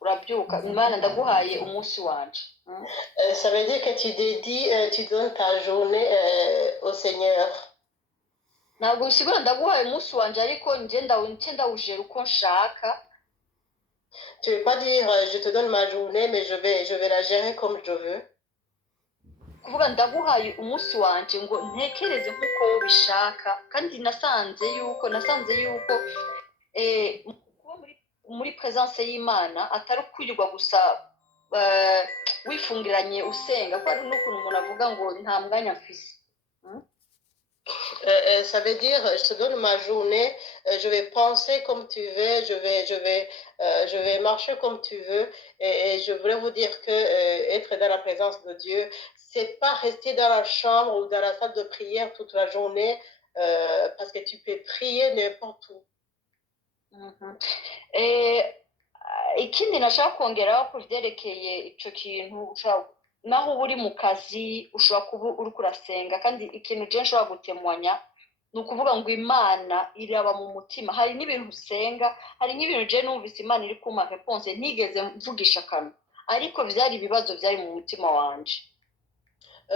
urabyuka imana ndaguhaye umunsi wanje. Ça veut dire que tu dédies, tu donnes ta journée au Seigneur. Ntabwo bisigura ndaguhaye umunsi wanje ariko nje ndawujera uko nshaka. Tu veux pas dire je te donne ma journée mais je vais la gérer comme je veux. Kuvuga ndaguhaye umunsi wanje ngo ntekereze nk'uko ubishaka, kandi nasanze yuko kuba muri presence y'Imana atari ukwirirwa gusa wifungiranye usenga, kuko hari n'ukuntu umuntu avuga ngo nta mwanya mfise. Ça veut dire je te donne ma journée, je vais penser comme tu veux, je vais marcher comme tu veux, et je voulais vous dire que être dans la présence de Dieu, c'est pas rester dans la chambre ou dans la salle de prière toute la journée, parce que tu peux prier n'importe où. Ikindi nashaka kongeraho ku byerekeye icyo kintu, naho uba uri mu kazi ushobora kuba uri kurasenga, kandi ikintu je nshobora gutemwanya ni ukuvuga ngo Imana iraba mu mutima. Hari n'ibintu usenga, hari nk'ibintu je numvise Imana iri kumpa réponse ntigeze mvugisha akanwa, ariko vyari ibibazo vyari mu mutima wanje.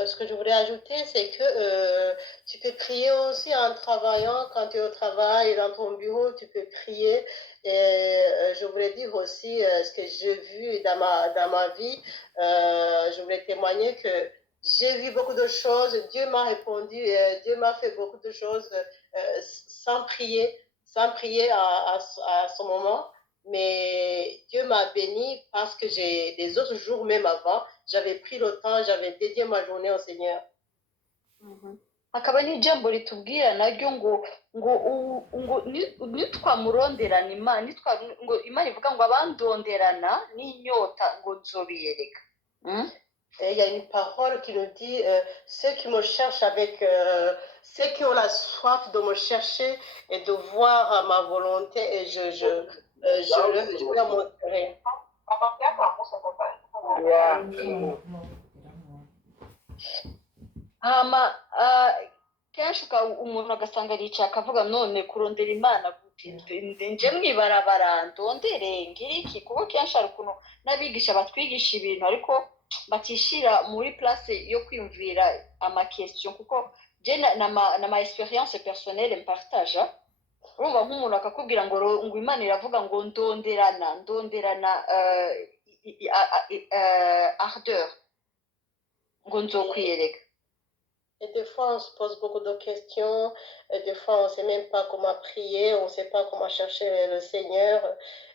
Ce que je voulais ajouter, c'est que tu peux prier aussi en travaillant. Quand tu es au travail, dans ton bureau, tu peux prier. Et je voulais dire aussi ce que j'ai vu dans ma vie. Je voulais témoigner que j'ai vu beaucoup de choses. Dieu m'a répondu, Dieu m'a fait beaucoup de choses sans prier à ce moment. Mais Dieu m'a béni parce que des autres jours, même avant, j'avais pris le temps, j'avais dédié ma journée au Seigneur. Hakaba n'ijambo ritubwira naryo ngo nitwamuronderana Imana, ngo Imana ivuga ngo abandonderana n'inyota ngo nzobiyereka. Et il y a une parole qui nous dit ceux qui me cherchent avec ceux qui ont la soif de me chercher et de voir ma volonté, et je leur montrerai. Kenshi umuntu agasanga aricaye akavuga none kurondera Imana gute, nje mwibarabara ndondere ngira iki, kuko kenshi hari ukuntu n'abigisha batwigisha ibintu ariko batishira muri place yo kwiyumvira ama question, kuko je na ma experience personnelle mpartage. Urumva nk'umuntu akakubwira ngo Imana iravuga ngo ndonderana ardeur ngo nzokwiyereka. Et des fois, on se pose beaucoup de questions, et des fois, on ne sait même pas comment prier, on ne sait pas comment chercher le Seigneur,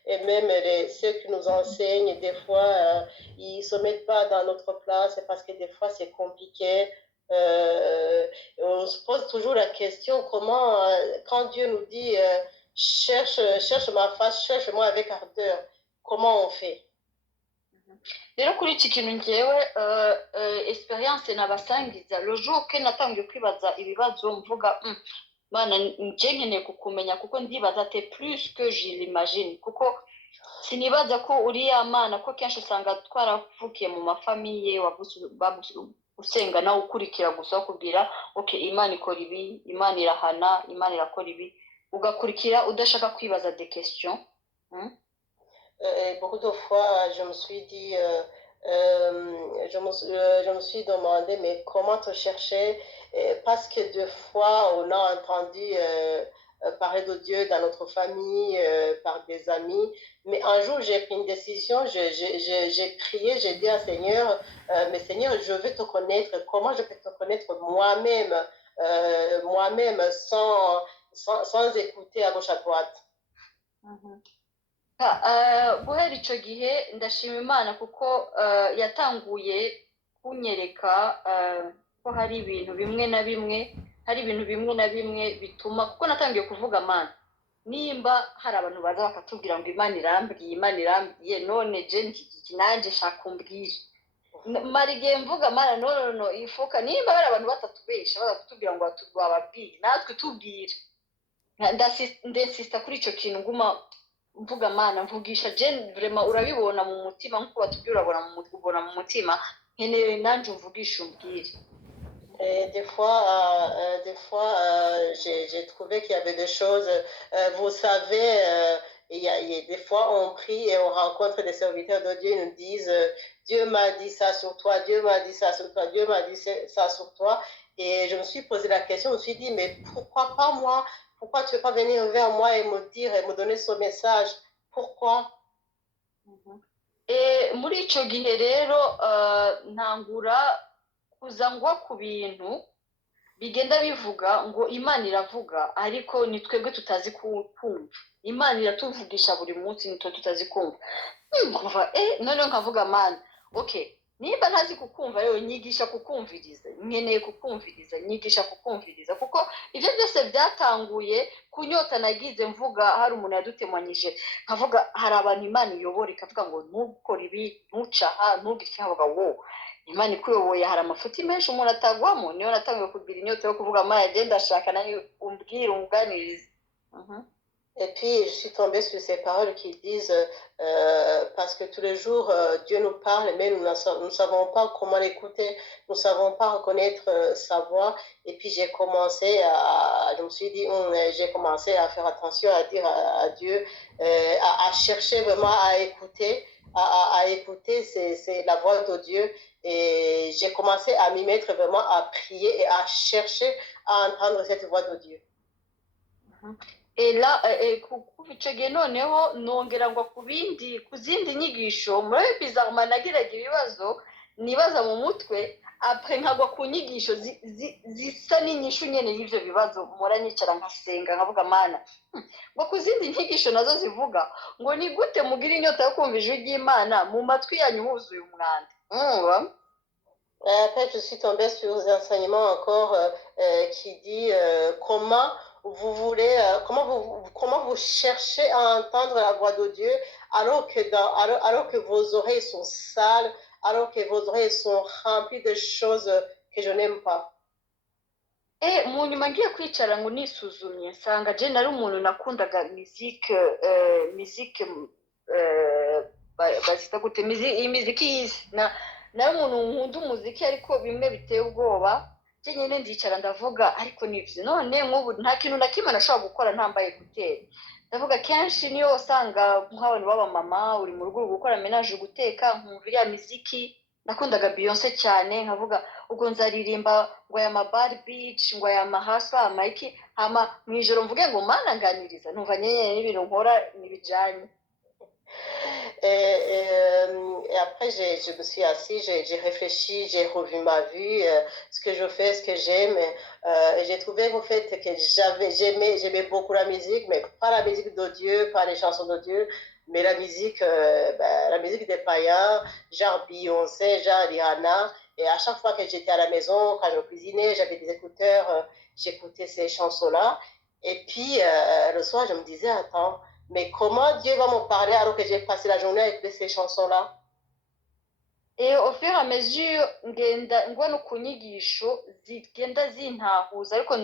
et même ceux qui nous enseignent, des fois, ils ne se mettent pas dans notre place, parce que des fois, c'est compliqué. On se pose toujours la question, comment, quand Dieu nous dit, cherche ma face, cherche-moi avec ardeur, comment on fait? Rero kuri iki kintu ngewe experience nabasangiza le jour que natangiye kwibaza ibibazo mvuga Mana nje nkeneye kukumenya, kuko ndibaza te plus que je l'imagine, kuko sinibaza ko uri ya Mana, ko kenshi usanga twaravukiye mu mafamiye usenga nawe ukurikira gusa kubwira okay Imana ikora ibi, Imana irahana, Imana irakora ibi, ugakurikira udashaka kwibaza des questions. Et beaucoup de fois, je me suis dit, je me suis demandé, mais comment te chercher? Parce que deux fois, on a entendu parler de Dieu dans notre famille, par des amis. Mais un jour, j'ai pris une décision, j'ai prié, j'ai dit à Seigneur, mais Seigneur, je veux te connaître. Comment je peux te connaître moi-même, sans écouter à gauche à droite? Guhera icyo gihe ndashima Imana kuko yatanguye kunyereka ko hari ibintu bimwe na bimwe bituma, kuko natangiye kuvuga Mana, nimba hari abantu baza bakatubwira ngo Imana irambwiye none je iki nanje shaka umbwire, mara igihe mvuga Mana no ifuka, nimba hari abantu batatubesha bakatubwira ngo bababwire, natwe tubwire. Ndasista kuri icyo kintu nguma mvuga Mana, mvugisha je vraiment urabibona mu mutima, nkuko batubwira ubona mu mutima, nkeneye nanje umvugisha umbwire. Des fois j'ai trouvé qu'il y avait des choses, vous savez, Et des fois, on prie et on rencontre des serviteurs de Dieu, ils nous disent, Dieu m'a dit ça sur toi, Dieu m'a dit ça sur toi, Dieu m'a dit ça sur toi. Et je me suis posé la question, je me suis dit, mais pourquoi pas moi? Pourquoi tu ne veux pas venir vers moi et me dire et me donner ce message? Pourquoi? muri icyo gihe rero ntangura kuza ngwa ku bintu bigenda bivuga ngo imana iravuga ariko ni twebwe tutazi kumva. Imana iratuvugisha buri munsi, ni twe tutazi kumva. Nkumva noneho nkavuga mana okay, nimba ntazi kukumva rero nyigisha kukumviriza, nkeneye kukumviriza, nyigisha kukumviriza, kuko ibyo byose byatanguye kunyota nagize mvuga hari umuntu yadutemanyije, nkavuga hari abantu imana iyobora ikavuga ngo ntukore ibi, ntucaha, ntugire nkavuga wo imana ikuyoboye hari amafuti menshi umuntu atagwamo. Niyo natangiye kugira inyota yo kuvuga mana agenda ashaka nayo umbwire umuganirize. Et puis, je suis tombée sur ces paroles qui disent, parce que tous les jours, Dieu nous parle, mais nous ne savons pas comment l'écouter, nous ne savons pas reconnaître sa voix. Et puis, je me suis dit, j'ai commencé à faire attention, à dire à Dieu, à chercher vraiment à écouter, à écouter, c'est la voix de Dieu. Et j'ai commencé à m'y mettre vraiment, à prier et à chercher à entendre cette voix de Dieu. Kuva icyo gihe noneho nongera ngo ku zindi nyigisho muri bizaruma nagiraga ibibazo nibaza mu mutwe apre nkagwa ku nyigisho zisa n'inyishu nyene y'ivyo bibazo, mpora nicara nkasenga nkavuga mana ngo ku zindi nyigisho nazo zivuga ngo ni gute mugira inyota yo kumva ijwi ry'Imana mu matwi yanyu huzuye umwanda. Après, je suis tombée sur des enseignements encore qui dit comment vous cherchez à entendre la voix de Dieu alors que vos oreilles sont sales, alors que vos oreilles sont remplies de choses que je n'aime pas. Mu nyuma ngiye kwicara ngo nisuzumye nsanga je nari umuntu nakundaga musique basita gute imiziki y'isi nari umuntu nkunda umuziki ariko bimwe biteye ubwoba. Je nyine ndicara ndavuga ariko nivyo none nk'ubu nta kintu na kimwe nashobora gukora ntambaye gutera. Ndavuga kenshi niyo usanga nk'abantu b'abamama uri mu rugo uri gukora menage guteka nkumva iriya miziki. Nakundaga Beyonce cyane nkavuga ubwo nzaririmba ngo aya Bad Beach, ngo aya Hustle, Mike hama mwijoro mvuge ngo mana nganiriza numva nyenye n'ibintu nkora nibijanye. Et après, je me suis assise, j'ai réfléchi, j'ai revu ma vie, ce que je fais, ce que j'aime. Et j'ai trouvé au fait que j'aimais beaucoup la musique, mais pas la musique de Dieu, pas les chansons de Dieu, mais la musique des païens, genre Beyoncé, genre Rihanna. Et à chaque fois que j'étais à la maison, quand je cuisinais, j'avais des écouteurs, j'écoutais ces chansons-là. Et puis, le soir, je me disais, attends, mais comment Dieu va me parler alors que j'ai passé la journée à écouter ces chansons-là? Et au fur et à mesure ngenda ngwa ku nyigisho zigenda zintahuza ariko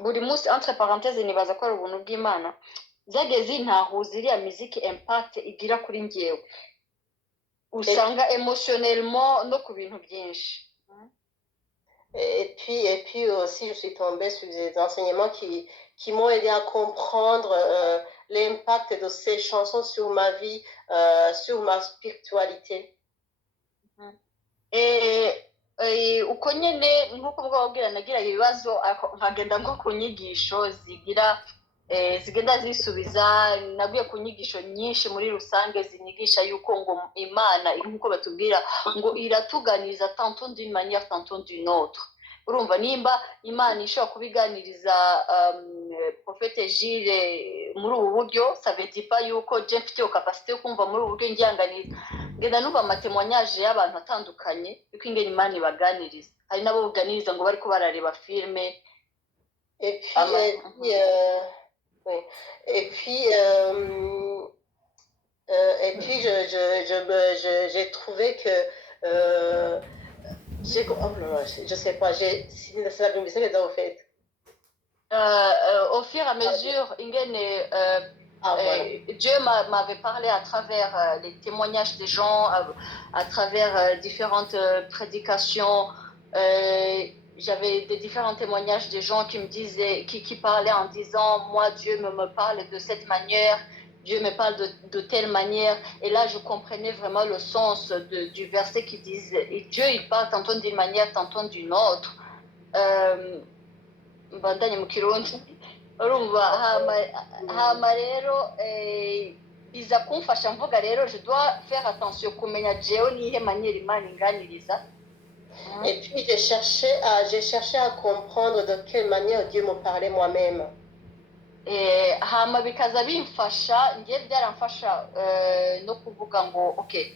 buri munsi entre parenthèses nibaza ko ari ubuntu bw'Imana zagiye zintahuza iriya musique impact igira kuri njyewe usanga émotionnellement no ku bintu byinshi. Et puis aussi, je suis tombée sur des enseignements qui m'ont aidé à comprendre l'impact de ces chansons sur ma vie, sur ma spiritualité. Uko nyene nk'uko mbwabwira nagiraga ibibazo nkagenda ngo ku nyigisho zigenda zisubiza. Naguye ku nyigisho nyinshi muri rusange zinyigisha yuko ngo Imana nk'uko batubwira ngo iratuganiriza tantôt d'une manière tantôt d'une autre. Urumva nimba Imana ishobora kubiganiriza Prophète Gilles muri ubu buryo, ça veut dire pas yuko je mfite capacité yo kumva muri ubu buryo njyanganiza. Ngenda numva amatemonyage y'abantu atandukanye yuko ingene Imana ibaganiriza. Hari nabo buganiriza ngo bariko barareba filme. Et puis j'ai trouvé que je sais pas, c'est la même chose au fait. Au fur et à mesure, Dieu m'avait parlé à travers les témoignages des gens, à travers différentes prédications. J'avais des différents témoignages des gens qui me disaient, qui parlaient en disant, moi Dieu me parle de cette manière. Dieu me parle de telle manière. Et là, je comprenais vraiment le sens du verset qui disait, et Dieu, il parle tantôt d'une manière, tantôt d'une autre. Mbandanye mu kirundi urumva hama rero biza kumfasha mvuga rero je dois faire attention kumenya jewe nihe manière Imana inganiriza. Et puis j'ai cherché à comprendre de quelle manière Dieu me parlait moi-même. Hama bikaza bimfasha ngiye byaramfasha no kuvuga ngo okay,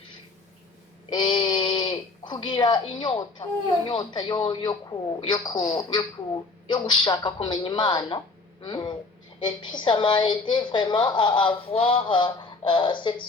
kugira inyota, iyo nyota yo gushaka kumenya Imana. Et puis ça m'a aidé vraiment à avoir cette